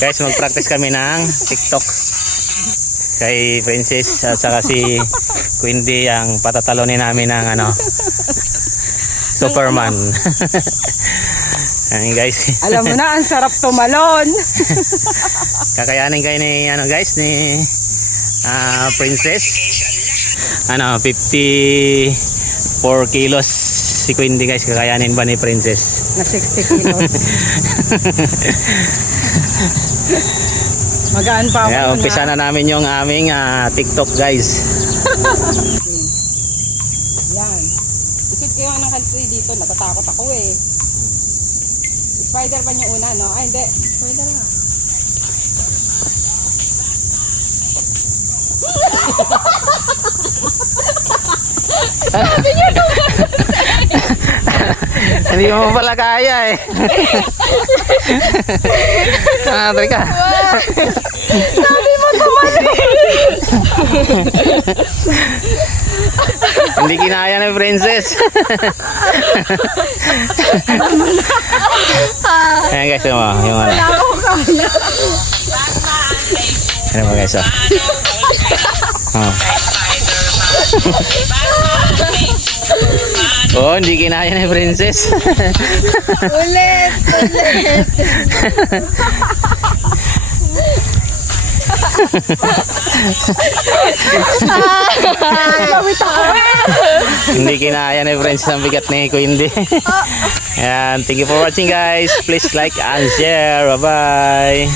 Guys, mag-practice kami ng TikTok kay Princess at saka si Quindy ang patatalonin namin ng ano, Superman. Ayan guys. Alam mo na, ang sarap tumalon. Kakayanin kayo ni ano guys ni Princess. Ano, 54 kilos si Quindy guys. Kakayanin ba ni Princess? Na 60 kilos. Magaan pa ako. Kaya umpisa na namin yung aming TikTok guys. Yan. Isip ko yung ng country dito. Natatakot ako eh. Spider pa niya una, no? Ay, hindi. Spider na. Hindi mo pala kaya eh. Tari ka. Sabi mo tumali. Hindi kinaya ni Princess. Ayan guys, yung ano. Ayan mo guys, oh. Oh, hindi kinaya ni Princess. Ulit. Hindi kinaya ni Princess ang bigat ni Quindy. Ayan, thank you for watching guys. Please like and share. Bye bye.